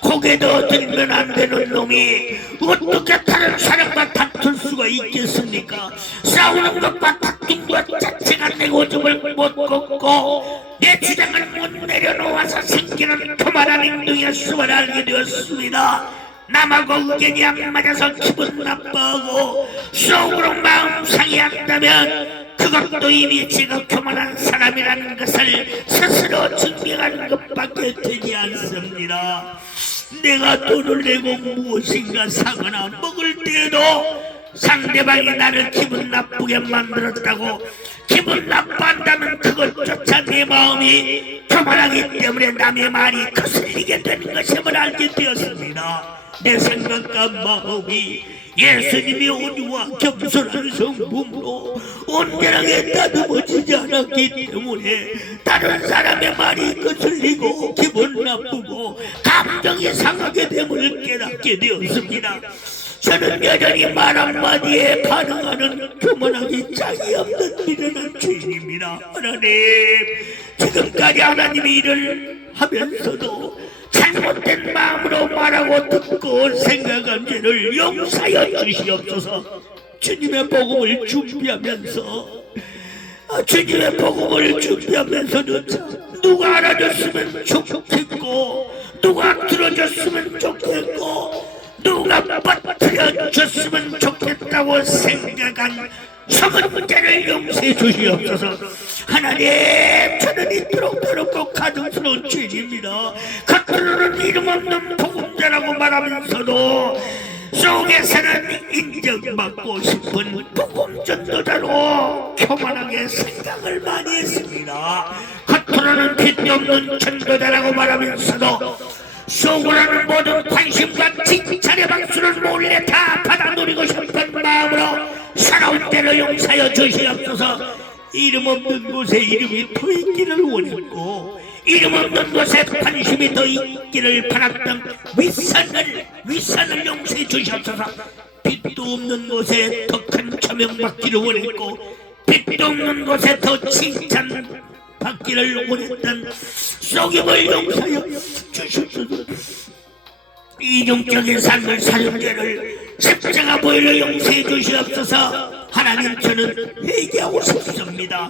고개도 들면 안 되는 놈이 어떻게 다른 사람과 다툴 수가 있겠습니까? 싸우는 것과 다툰 것 자체가 내 오줌을 못 걷고 내 주장을 못 내려놓아서 생기는 교만한 행동이었음을 알게 되었습니다. 남하고 의견이 안 맞아서 기분 나빠하고 속으로 마음 상해한다면 그것도 이미 제가 교만한 사람이라는 것을 스스로 증명하는 것밖에 되지 않습니다. 내가 돈을 내고 무엇인가 사거나 먹을 때에도 상대방이 나를 기분 나쁘게 만들었다고 기분 나빠한다면 그것조차 내 마음이 교만하기 때문에 남의 말이 거슬리게 되는 것임을 알게 되었습니다. 내 생각과 마음이 예수님이 온유와 겸손한 성품으로 온전하게 다듬어지지 않았기 때문에 다른 사람의 말이 거슬리고 기분 나쁘고 감정이 상하게 됨을 깨닫게 되었습니다. 저는 여전히 말 한마디에 반응하는 교만하기 짝이 없는 미련한 죄인입니다. 하나님, 지금까지 하나님이 일을 하면서도 잘못된 마음으로 말하고 듣고 생각한 죄를 용서하여 주시옵소서. 주님의 복음을 준비하면서도 누가 알아줬으면 좋겠고, 누가 들어줬으면 좋겠고, 누가 빠뜨려줬으면 좋겠다고 생각한 적은 죄를 용서해 주시옵소서. 하나님, 저는 이토록 더럽고 가증스러운 죄인입니다. 겉으로는 이름 없는 복음자라고 말하면서도 속에서는 인정받고 싶은 복음전도자로 교만하게 생각을 많이 했습니다. 겉으로는 빚도 없는 전도자라고 말하면서도 속으로는 모든 관심과 칭찬의 박수를 몰래 다 받아 누리고 싶은 마음으로 살아온 때를 용서하여 주시옵소서. 이름 없는 곳에 이름이 더 있기를 원했고, 이름 없는 곳에 관심이 더 있기를 바랐던 윗산을 용서해 주시옵소서. 빛도 없는 곳에 더 큰 조명받기를 원했고, 빛도 없는 곳에 더 칭찬 받기를 원했던 속임을 용서하여 주시옵소서. 이중적인 삶을 사는 죄를 십자가 보혈로 용서해 주시옵소서. 하나님, 저는 회개하고 싶습니다.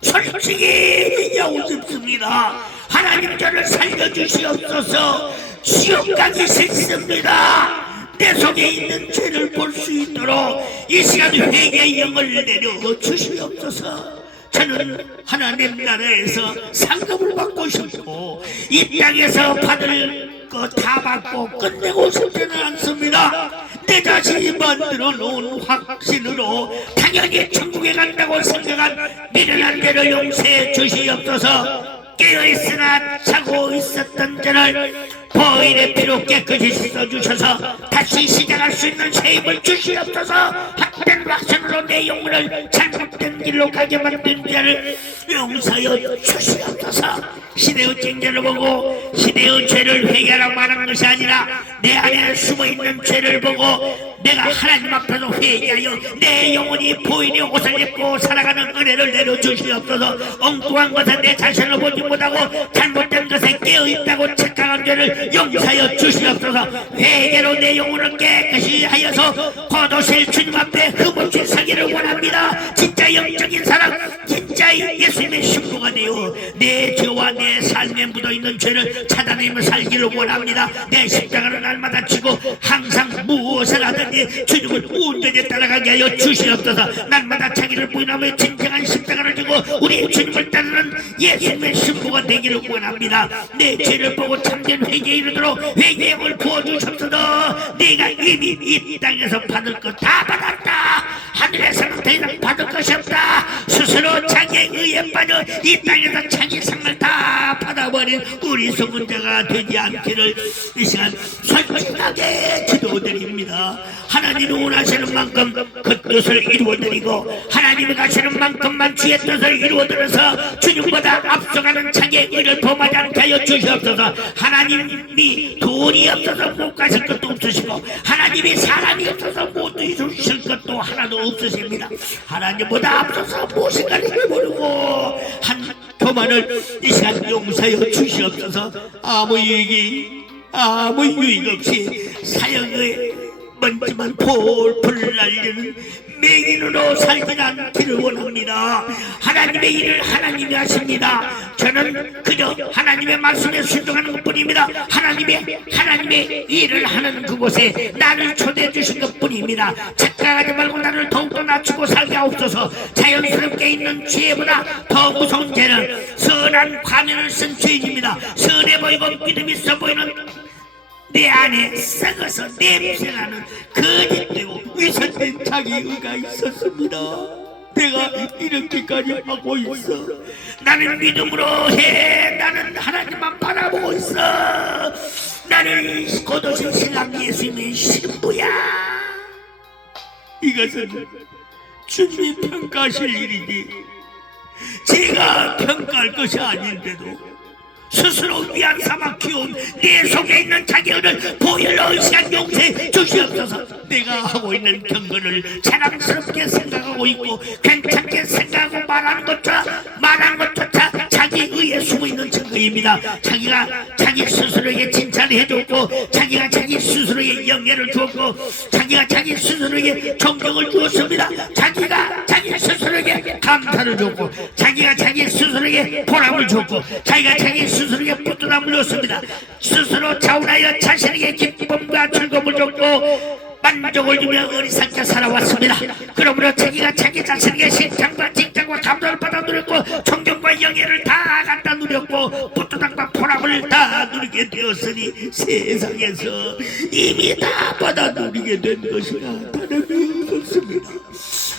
솔직히 회개하고 싶습니다. 하나님, 저를 살려주시옵소서. 지옥 가기 싫습니다. 내 속에 있는 죄를 볼 수 있도록 이 시간 회개의 영을 내려 주시옵소서. 저는 하나님 나라에서 상급을 받고 싶고 이 땅에서 받을 거 다 받고 끝내고 싶지는 않습니다. 내 자신이 만들어 놓은 확신으로 당연히 천국에 간다고 생각한 미련한 죄를 용서해 주시옵소서. 깨어있으나 자고 있었던 죄를 보혈의 피로 깨끗이 씻어주셔서 다시 시작할 수 있는 새 힘을 주시옵소서. 헛된 확신으로 내 영혼을 잘못된 길로 가게 만든 죄를 용서하여 주시옵소서. 시대의 쟁죄를 보고 시대의 죄를 회개하라고 말하는 것이 아니라 내 안에 숨어있는 죄를 보고 내가 하나님 앞에서 회개하여 내 영혼이 보혈의 옷을 입고 살아가는 은혜를 내려주시옵소서. 엉뚱한 것에 내 자신을 보지 못하고 잘못된 것에 깨어있다고 착각한 죄를 용서하여 주시옵소서. 회개로 내 영혼을 깨끗이 하여서 거두실 주님 앞에 흠없이 서기를 원합니다. 진짜 영적인 사랑, 진짜 예수님의 신부가 되어 내 죄와 내 삶에 묻어있는 죄를 찾아내며 살기를 원합니다. 내 십자가를 날마다 지고 항상 무엇을 하든지 주님을 온전히 따라가게 하여 주시옵소서. 날마다 자기를 부인하며 진정한 십자가를 지고 우리 주님을 따르는 예수님의 신부가 되기를 원합니다. 내 죄를 보고 참된 회개에 이르도록 회개의 영을 부어주셨소서. 내가 이미 이 땅에서 받을 것 다 받았다. 하늘에서는 더 이상 받을 것이 없다. 스스로 자기의 의에 빠져 이 땅에서 자기 상을 다 받아버린 우리 성문자가 되지 않기를 이 시간 솔직하게 기도드립니다. 하나님이 원하시는 만큼 그 뜻을 이루어드리고 하나님이 가시는 만큼만 주의 뜻을 이루어드려서 주님보다 앞서가는 자기의 의를 범하지 않게 하여 주시옵소서. 하나님이 돈이 없어서 못 가실 것도 없으시고 하나님이 사람이 없어서 못 이루실 것도 하나도 없으십니다. 하나님보다 앞서서 무엇인가를 해보려고 한 교만을 이 시간 용서하여 주시옵소서. 아무 유익 없이 사역의 먼지만 폴폴 날리는 맹인으로 살지 않기를 원합니다. 하나님의 일을 하나님이 하십니다. 저는 그저 하나님의 말씀에 순종하는 것뿐입니다. 하나님의 일을 하는 그곳에 나를 초대해 주신 것뿐입니다. 착각하지 말고 나를 더욱더 낮추고 살게 하옵소서. 자연스럽게 있는 죄보다 더 무서운 죄는 선한 과면을 쓴 죄인입니다. 선해 보이고 믿음 있어 보이는 내 안에 썩어서 냄새나는 거짓되고 위선된 자기의가 있었습니다. 내가 이렇게까지 하고 있어. 나는 믿음으로 해. 나는 하나님만 바라보고 있어. 나는 나는 곧 오실 신랑 예수님의 신부야. 이것은 주님이 평가하실 일이지 제가 평가할 것이 아닌데도 스스로 위안 삼아 키운 내 속에 있는 자기를 보혈로 이 시간 용서해 주시옵소서. 내가 하고 있는 경건을 자랑스럽게 생각하고 있고 괜찮게 생각하고 말하는 것조차 자기 의에 숨어있는 증거입니다. 자기가 자기 스스로에게 칭찬을 해줬고 자기가 자기 스스로에게 영예를 주었고 자기가 자기 스스로에게 존경을 주었습니다. 자기가 자기 스스로에게 감사를 줬고 자기가 자기 스스로에게 보람을 줬고 자기가 자기 스스로에게 뿌듯함을 줬습니다. 스스로 자원하여 자신에게 기쁨과 즐거움을 줬고 만족을 주며 어리석게 살아왔습니다. 그러므로 자기가 자기 자신에게 칭찬과 칭찬과 감사를 받아 누렸고 존경과 영예를 다 갖다 누렸고 뿌듯함과 보람을 다 누리게 되었으니 세상에서 이미 다 받아 누리게 된 것이라 다름이 없습니다.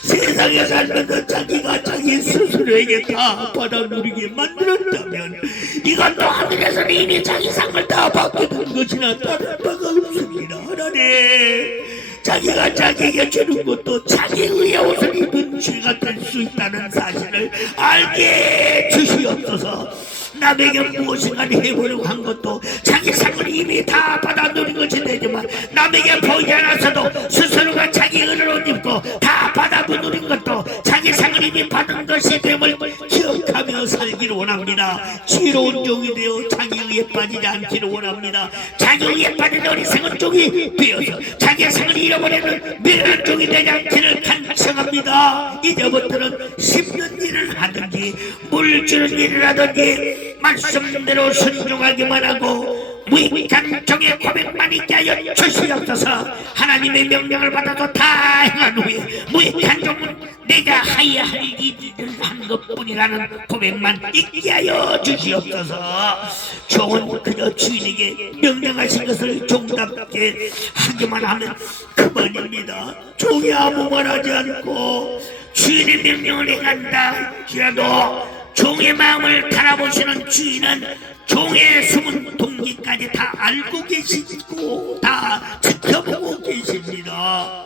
세상에 살면서 자기가 자기 스스로에게 다 받아 누리게 만들었다면 이것도 하늘에서는 이미 자기 상을 다 받게 된 것이나 다른 바가 없습니다. 하나님, 자기가 자기에게 주는 것도 자기 의의 옷을 입은 죄가 될 수 있다는 사실을 알게 주시옵소서. 남에게 무엇인가 해보려고 한 것도 자기 상을 이미 다 받아 누린 것이 되지만 남에게 보이지 않았어도 스스로가 자기 의를 옷 입고 다 받아 누린 것도 자기 상을 이미 받은 것이 됨을 기억하며 살기를 원합니다. 지혜로운 종이 되어 자기 의에 빠지지 않기를 원합니다. 자기 의에 빠진 어리석은 종이 되어서 자기의 상을 잃어버리는 미련한 종이 되지 않기를 간청합니다. 이제부터는 씹는 일을 하든지 물 주는 일을 하든지 말씀대로 순종하기만 하고 무익한 종의 고백만 있게 하여 주시옵소서. 하나님의 명령을 받아도 다 행한 후에 무익한 종은 내가 하여야 할 일을 한 것뿐이라는 고백만 있게 하여 주시옵소서. 종은 그저 주인에게 명령하신 것을 종답게 하기만 하면 그만입니다. 종이 아무 말 하지 않고 주인의 명령을 행한다 할지라도 종의 마음을 바라보시는 주인은 종의 숨은 동기까지 다 알고 계시고 다 지켜보고 계십니다.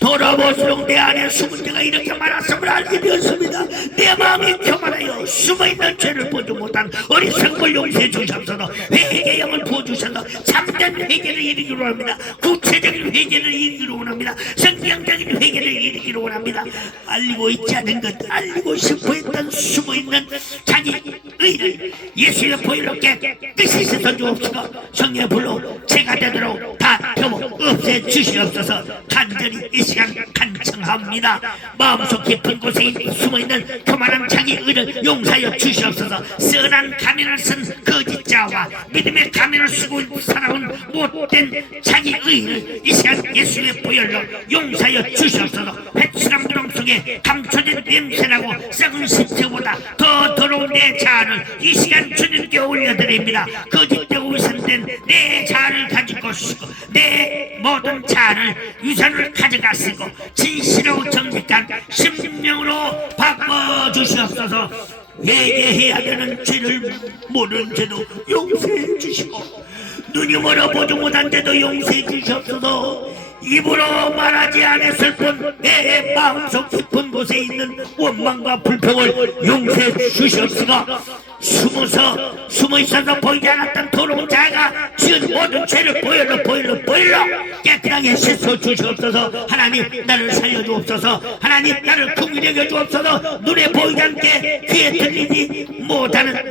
돌아볼수록 내 안에 숨은 죄가 이렇게 많았음을 알게 되었습니다. 내 마음이 교만하여 숨어있는 죄를 보지 못한 어리석음을 용서해 주셔서 회개의 영을 부어주셔서 참된 회개를 이루기로 합니다. 구체적인 회개를 이루기로 원합니다. 성경적인 회개를 이루기로 원합니다. 알고 있지 않은 것, 알고 싶어 했던 숨어있는 자기 의를 예수의 보혈로 깨끗이 씻어 주옵시고 성령의 불로 죄가 되도록 다 펴고 없애 주시옵소서. 간절히 이 시간 간청합니다. 마음속 깊은 곳에 숨어있는 교만한 자기 의를 용서하여 주시옵소서. 선한 가면을 쓴 거짓자와 믿음의 가면을 쓰고 살아온 못된 자기 의를 이 시간 예수의 보혈로 용서하여 주시옵소서. 배추랑 무덤 속에 감춰진 냄새나고 썩은 시체보다 더 더러운 내 자아를 이 시간 주님께 올려드립니다. 거짓되고 위선된 내 자아를 가지고 쓰고 내 모든 자아를 유산을 가져가시고 진실하고 정직한 심령으로 바꿔주시옵소서. 회개해야 되는 죄를 모르는 죄도 용서해 주시고 눈이 멀어 보지 못한 죄도 용서해 주시옵소서. 입으로 말하지 않았을 뿐 내 마음속 깊은 곳에 있는 원망과 불평을 용서해 주시옵소서. 숨어있어서 보이지 않았던 더러운 자가 지은 모든 죄를 보혈로 깨끗하게 씻어 주시옵소서. 하나님 나를 살려주옵소서. 하나님 나를 긍휼히 여겨 주옵소서. 눈에 보이지 않게 귀에 들리지 못하는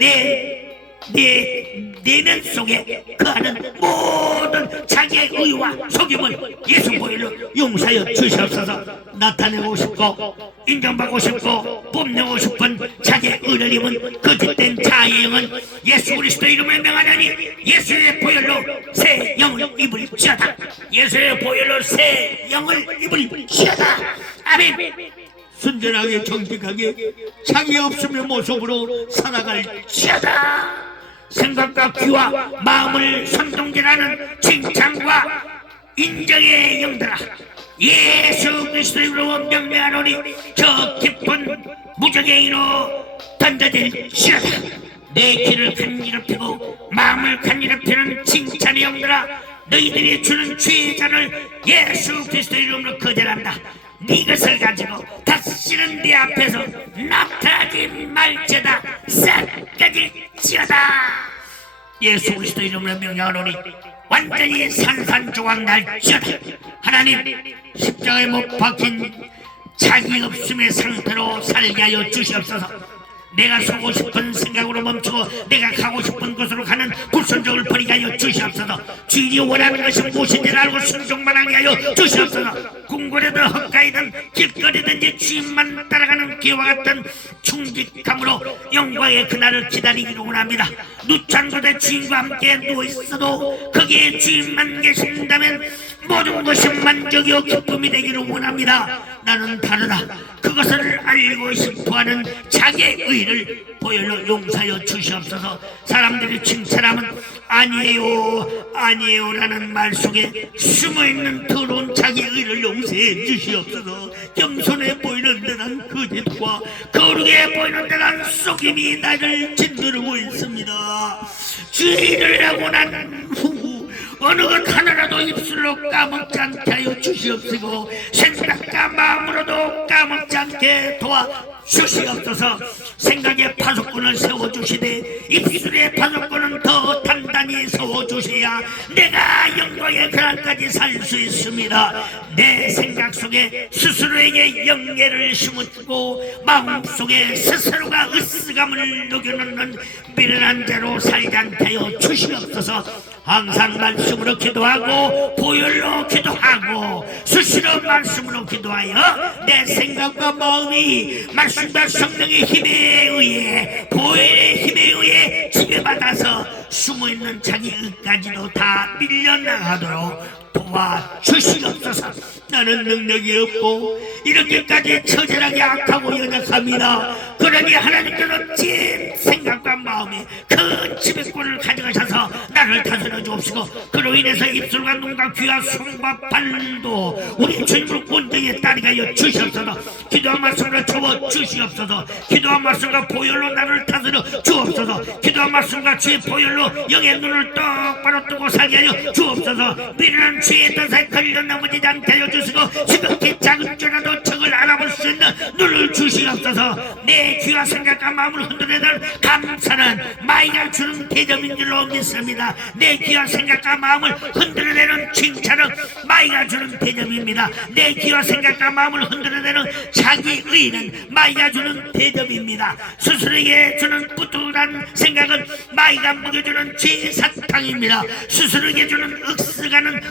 내면 속에 거하는 모든 자기의 의와 속임을 예수 보혈로 용서하여 주시옵소서. 나타내고 싶고 인정받고 싶고 뽐내고 싶은 자기의 의를 입은 거짓된 자의 영은 예수 그리스도 이름을 명하노니 예수의 보혈로 새 영을 입을지어다. 예수의 보혈로 새 영을 입을지어다. 아멘. 순전하게 정직하게 자기 없으며 모습으로 살아갈지어다. 생각과 귀와 마음을 선동질하는 칭찬과 인정의 영들아 예수 그리스도의 이름으로 명령하노니 저 깊은 무적의 인으로 던져질지어다. 내 귀를 간지럽히고 마음을 간지럽히는 칭찬의 영들아, 너희들이 주는 주의 잔을 예수 그리스도의 이름으로 거절한다. 네 것을 가지고 다시는 네 앞에서 나타나지 말지어다. 싹까지 지어다. 예수 그리스도의 이름으로 명령하노니 완전히 산산조각 날지어다. 하나님, 십자가에 못 박힌 자기 없음의 상태로 살게 하여 주시옵소서. 내가 서고 싶은 생각으로 멈추고 내가 가고 싶은 곳으로 가는 불순종을 버리게 하여 주시옵소서. 주인이 원하는 것이 무엇인지를 알고 순종만 하게 하여 주시옵소서. 궁궐이든 헛가이든 길거리든지 주인만 따라가는 기와 같은 충직함으로 영광의 그날을 기다리기를 원합니다. 누창고대 주인과 함께 누워있어도 거기에 주인만 계신다면 모든 것이 만족이요 기쁨이 되기를 원합니다. 나는 다르다. 그것을 알고 싶어하는 자기의 의를 보혈로 용서하여 주시옵소서. 사람들이 칭찬하면 아니에요 아니에요 라는 말 속에 숨어있는 더러운 자기의 의를 용서해 주시옵소서. 겸손해 보이는 듯한 거짓과 거룩해 보이는 듯한 속임이 나를 짓누르고 있습니다. 주의 일을 하고 난 후 어느 것 하나라도 입술로 까먹지 않게 하여 주시옵시고 생각과 마음으로도 까먹지 않게 도와주시옵소서. 생각의 파수꾼을 세워주시되 입술의 파수꾼은 더 단단히 세워주셔야 내가 영광의 그날까지 살 수 있습니다. 내 생각 속에 스스로에게 영예를 심었고 마음속에 스스로가 으스감을 녹여놓는 미련한 자로 살지 않게 하여 주시옵소서. 항상 말씀으로 기도하고 보혈로 기도하고 수시로 말씀으로 기도하여 내 생각과 마음이 말씀과 성령의 힘에 의해 보혈의 힘에 의해 지배받아서 숨어있는 자기 의까지도 다 밀려나가도록 도와주시옵소서. 나는 능력이 없고 이렇게까지 처절하게 악하고 연약합니다. 그러니 하나님께서 제 생각과 마음에 큰 지배권을 가져가셔서 나를 다스려 주옵시고 그로 인해서 입술과 눈과 귀와 손과 발도 우리 주님을 온전히 따르게 하여 주시옵소서. 기도한 말씀으로 주어 주시옵소서. 기도한 말씀과 보혈로 나를 다스려 주옵소서. 기도한 말씀과 주의 보혈로 영의 눈을 똑바로 뜨고 살게 하여 주옵소서. 미련한 주의 뜻에 걸려 넘어지지 않게 하여 주시고 지극히 작은 줄라도 적을 알아볼 수 있는 눈을 주시옵소서. 내 귀와 생각과 마음을 흔들어내는 감사는 마이가 주는 대접인 줄로 믿습니다. 내 귀와 생각과 마음을 흔들어내는 칭찬은 마이가 주는 대접입니다. 내 귀와 생각과 마음을 흔들어내는 자기 의는 마이가 주는 대접입니다. 스스로에게 주는 뿌듯한 생각은 마이가 먹여주는 제사탕입니다. 스스로에게 주는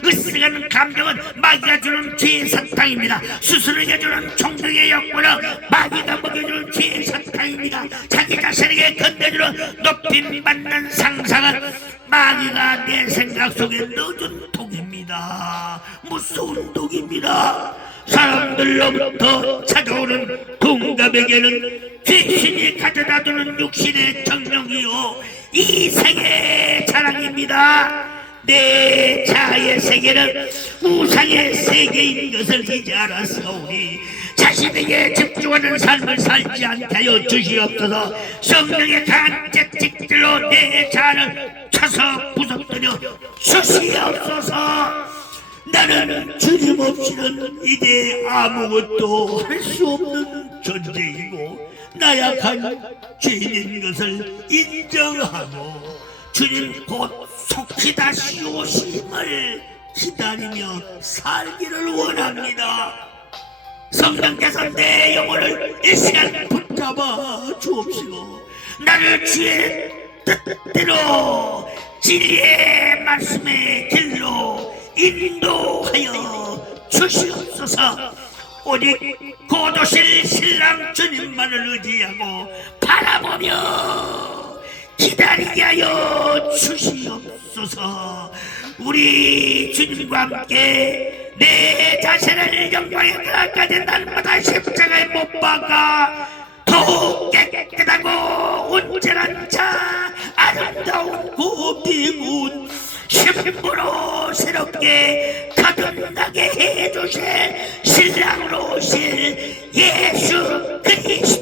으스가는 감정은 마귀가 주는 제사탕입니다. 스스로에게 주는 종교의 욕구는 마귀가 먹여주는 제사탕입니다. 자기 자신에게 건네주는 높임받는 상상은 마귀가 내 생각 속에 넣어준 독입니다. 무서운 독입니다. 사람들로부터 찾아오는 동감에게는 귀신이 가져다두는 육신의 정령이요 이생의 자랑입니다. 내 자아의 세계는 우상의 세계인 것을 이제 알았사오니 자신에게 집중하는 삶을 살지 않게 하여 주시옵소서. 성령의 강한 채찍질로 내 자아를 쳐서 부서뜨려 주시옵소서. 나는 주님 없이는 이제 아무것도 할 수 없는 존재이고 나약한 죄인인 것을 인정하고 주님 곧 속히 다시 오심을 기다리며 살기를 원합니다. 성령께서 내 영혼을 이 시간 붙잡아 주옵시고 나를 주의 뜻대로 진리의 말씀의 길로 인도하여 주시옵소서. 오직 곧 오실 신랑 주님만을 의지하고 바라보며 기다리게 하여 주시옵소서. 우리 주님과 함께 내 자신을 영광의 그날까지 날마다 십자가에 못 박아 더욱 깨끗하고 온전한 자 아름다운 고비군 신부로 새롭게 거듭나게 해주실 신랑으로 오실 예수 그리스도